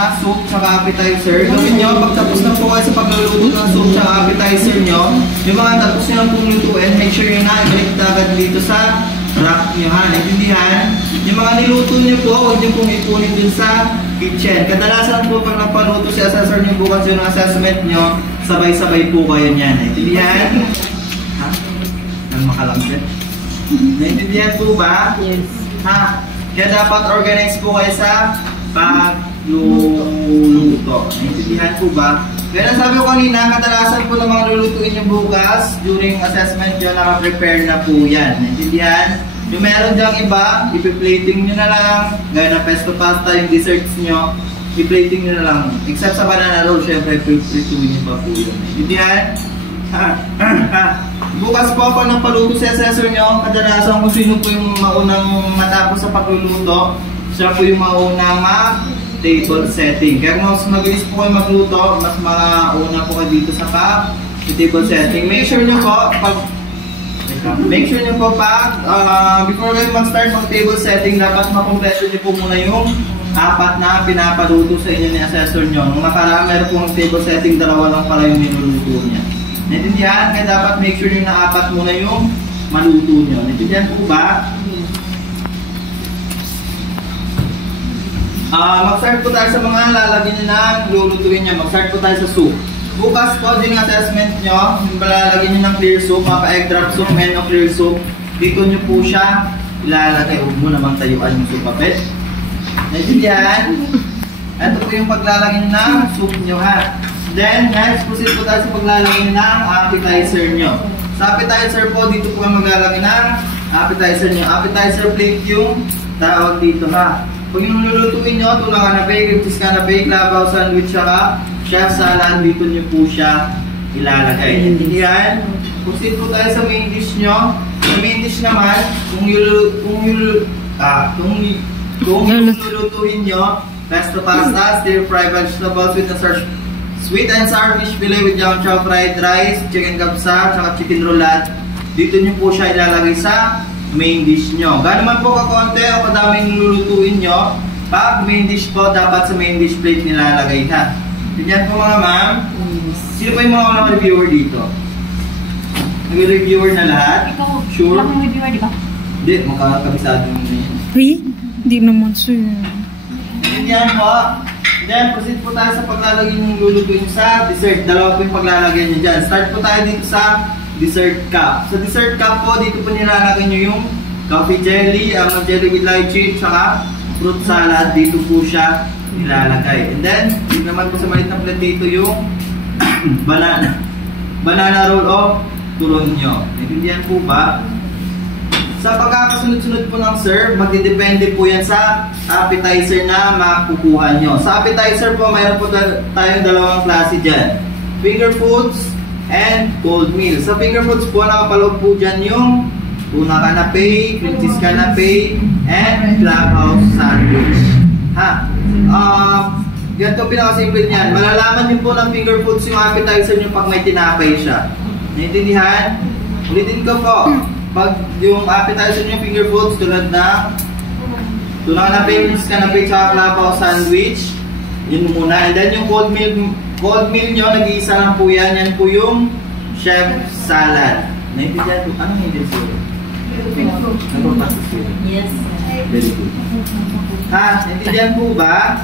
na soup tsaka appetizer. Gawin nyo, pagtapos na po kayo sa pagluluto ng soup tsaka appetizer nyo, yung mga tapos nyo lang pong lutuin, make sure nyo na ibalik agad dito sa rack nyo ha. Naintindihan? Yung mga niluto nyo po, huwag nyo pong ipunin din sa kitchen. Kadalasan po pag napaluto si assessor nyo bukas yung assessment nyo, sabay-sabay po kayo niyan. Naintindihan? Ha? Nang makalangsit? Naintindihan po ba? Yes. Ha? Kaya dapat organize po kayo sa pagluluto. Naintindihan po ba? Kaya sabi ko kanina, kadalasan po ng mga lulutuin nyo bukas, during assessment nyo, naka-prepare na po yan. Naintindihan? Yung meron dyang iba, ipi-plating nyo na lang, gaya ng pesto pasta, yung desserts nyo, i-plating nyo na lang. Except sa banana roll, syempre, prituin nyo pa po yun. Naintindihan? Bukas po ako ng paluto sa assessor nyo, kadalasan kung sino po yung maunang matapos sa pagluluto, siya po yung maunang table setting. Kaya mas mabilis po kayo magluto, mas mauna po kayo dito sa table setting. Make sure nyo po, before kayo mag-start mag-table setting, dapat makompleto nyo po muna yung 4 na pinapaluto sa inyo ni assessor nyo. Nung nakaraan, meron po ng table setting, 2 lang pala yung niluluto niya. Naintindihan? Kaya dapat make sure nyo na 4 muna yung maluto nyo. Naintindihan po ba? Mag-start po tayo sa mga lalagyan nyo na lulutuin nyo. Mag-start po tayo sa soup. Bukas po din assessment nyo, yung lalagyan nyo ng clear soup, mapa-egg drop soup, men o clear soup, dito nyo po siya ilalagay. Huwag mo naman tayuan yung soup papet. Naintindihan? Ito po yung paglalagyan ng soup nyo ha. Then, next, proceed po tayo sa paglalagay ng appetizer nyo. Sa appetizer po, dito po maglalagay ng appetizer nyo. Appetizer plate yung tawag dito ha. Kung yung lulutuin nyo, tulang canapé, cream cheese canapé, clabaw sandwich, saka chef salad, dito nyo po siya ilalagay. Yan. Proceed po tayo sa main dish nyo. Sa main dish naman, kung lulutuin nyo, pesto pasta, stir-fry vegetables with sweet and sour fish fillet with young chow fried rice, chicken kapsa, tsaka chicken roulade. Dito nyo po siya ilalagay sa main dish nyo. Gano'n man po kakonti o kadaming lulutuin nyo, pag main dish po, dapat sa main dish plate nilalagay ha. Ganyan po mga ma'am. Sino pa yung mga reviewer dito? Nag-reviewer na lahat? Ikaw, sure? Wala kang reviewer, di ba? Hindi, makakabisado mo na yun. Uy, hindi naman sir. Ganyan po. Then, proceed po tayo sa paglalagay ng lulutuin sa dessert. 2 po yung paglalagay nyo dyan. Start po tayo dito sa dessert cup. Sa dessert cup po, dito po nilalagay nyo yung coffee jelly, almond jelly with lychee, tsaka fruit salad. Dito po siya nilalagay. And then, dito naman po sa maliit na plate dito yung banana roll o turon nyo. Naintindihan po ba? Sa pagkakasunod-sunod po ng serve, magdidepende po yan sa appetizer na makukuha nyo. Sa appetizer po, mayroon po tayong 2 klase dyan. Finger foods and cold meal. Sa finger foods po, nakapaloob po dyan yung tuna canapé, cream cheese canapé, and clubhouse sandwich. Ha? Ganito pinakasimple niyan. Malalaman nyo po ng finger foods yung appetizer nyo pag may tinapay siya. Naintindihan? Ulitin ko po. Pag yung appetizer nyo finger foods tulad na tuna canapé, cream cheese canapé, tsaka clubhouse sandwich, yun muna. And then yung cold meal nyo, nag-iisa lang po yan. Yan po yung chef salad. Naintindihan po? Anong hindi po? Yes. Very good. Ha? Naintindihan po ba?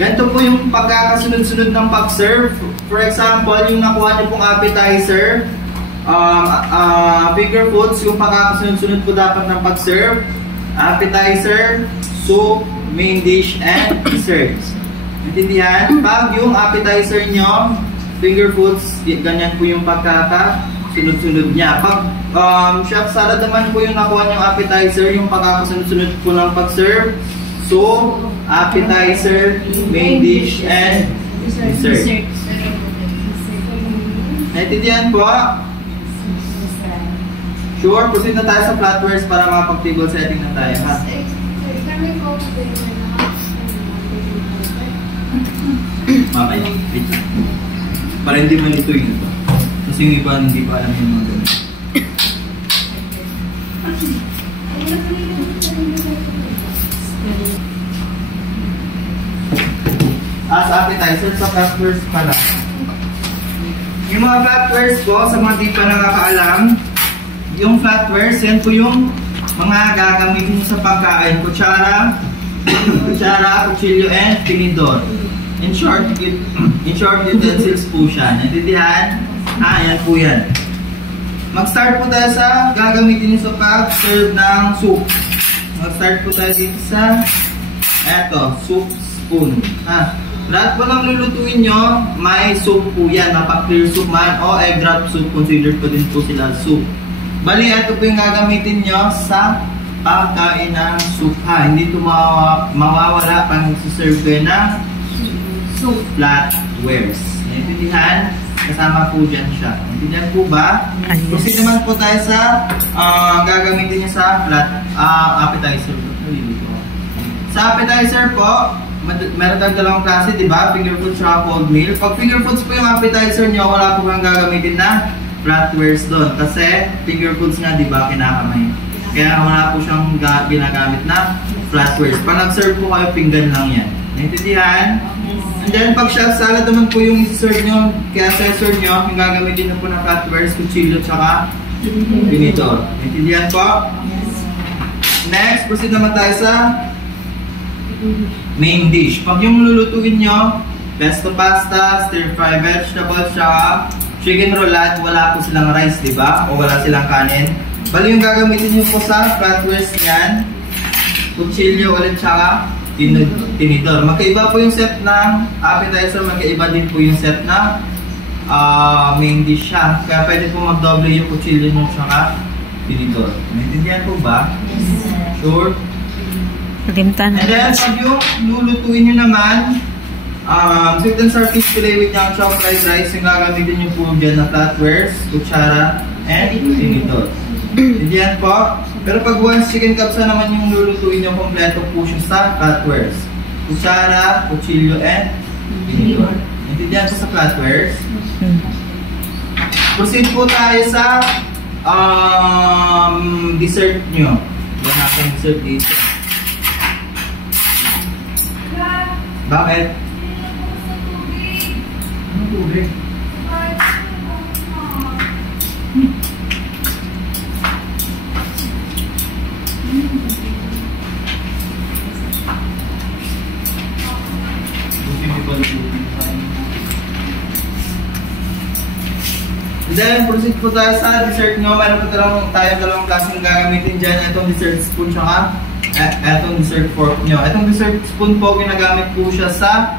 Ganito po yung pagkakasunod-sunod ng pag-serve. For example, yung nakuha nyo pong appetizer, finger foods, yung pagkakasunod-sunod po dapat ng pag-serve, appetizer, soup, main dish, and desserts. Intindihan? Pag yung appetizer nyo, finger foods, ganyan po yung pagkakasunod-sunod niya. Pag chef salad naman po yung nakuha nyong appetizer, yung pagkakasunod-sunod po ng pag-serve, soup, appetizer, main dish, and dessert. Naintindihan po? Sure, proceed na tayo sa flatwares para makapag-table setting na tayo, ha? Mamaya, wait lang. Para hindi malito yun ito. Kasi yung iba hindi pa alam yung mga ganun. sa appetizer, sa flatwares pala. Yung mga flatwares po, sa mga di pa nakakaalam, yung flatwares, yan po yung mga gagamitin sa pagkain. Kutsara, kutsilyo, and tinidor. In short, utensils po siya. Naintindihan? Yan po yan. Mag-start po tayo sa gagamitin nyo sa pag-serve ng soup. Mag-start po tayo dito sa soup spoon. Lahat po ng lulutuin nyo, may soup po yan. Mapa-clear soup man o egg drop soup. Considered po din po sila soup. Bali, ito po yung gagamitin nyo sa pagkain ng soup. Hindi ito mawawala pang serve kayo ng soup flatwares. Naintindihan? Kasama po dyan siya. Naintindihan po ba? Yes. Proceed naman po tayo sa gagamitin nyo sa appetizer. Sa appetizer po, meron tayong dalawang klase, di ba? Finger foods at cold meal. Pag finger foods po yung appetizer nyo, wala po kang gagamitin na flatwares doon. Kasi finger foods nga, di ba, kinakamay. Kaya wala po siyang ginagamit na flatwares. Pag nag-serve po kayo, pinggan lang yan. Naintindihan? And then, pag chef salad naman po yung serve nyo, kaya serve nyo, yung gagamitin na po ng flatwares, kutsilyo, tsaka tinidor. Naintindihan po? Next, proceed naman tayo sa main dish. Pag yung lulutuin nyo, pesto pasta, stir-fry vegetables, tsaka chicken roulade, wala po silang rice, di ba? O wala silang kanin. Bali yung gagamitin nyo po sa flatwares yan, kutsilyo ulit, tsaka tinidor. Magkaiba po yung set ng appetizer, magkaiba din po yung set ng main dish siya. Kaya pwede po magdoble yung kutsilyo nyo, tsaka tinidor. Naintindihan po ba? Sure? And then, pag yung lulutuin nyo naman, sweet and sour fish fillet with young chow fried rice, yung gagamitin nyo po dyan na flatwares, kutsara, and tinidor. Diyan po. Pero pag once chicken capsa naman yung lulutuin nyo, kompleto po siya sa flatwares. Kutsara, kutsilyo, and tinidor. Diyan po sa flatwares. Proceed po tayo sa dessert nyo. Wala natin dessert dito. Bakit? Ano tubig? Then, proceed po tayo sa dessert nyo. Meron po tayo dalawang klaseng gagamitin dyan. Itong dessert spoon tsaka etong dessert fork nyo. Etong dessert spoon po, ginagamit po siya sa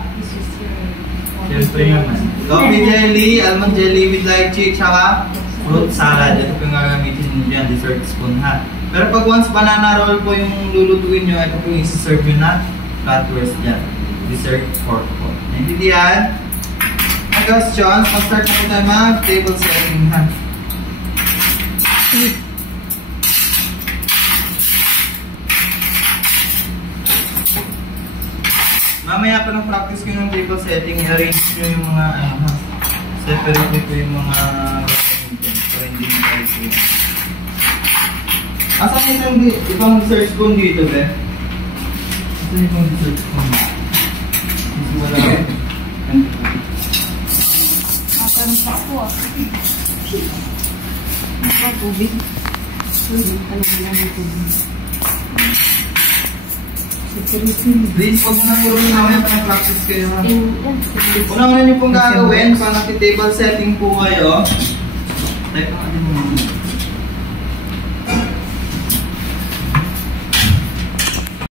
siyempre naman coffee jelly, almond jelly with lychee, tsaka fruit salad. Ito po yung gagamitin nyo dyan, dessert spoon ha. Pero pag once banana roll po yung lulutuin nyo, ito po yung isi-serve nyo na flatwares dyan. Dessert fork po. Naintindihan? Ang questions, mag-start na po tayo mag-table setting ha. Mamaya pa ng practice ko yung table setting, i-arrange nyo yung mga separate nyo po yung mga para hindi nyo tayo po. Asan yung ibang dessert spoon dito, be? Asan yung ibang dessert spoon? Wala ko. Asan pa ako tubig. Tubig, alam lang yung tubig. Please, huwag mo na puro yung mamaya pa ng practice kayo ha. Una nyo pong gagawin, pag naki-table setting po kayo, type na natin mo.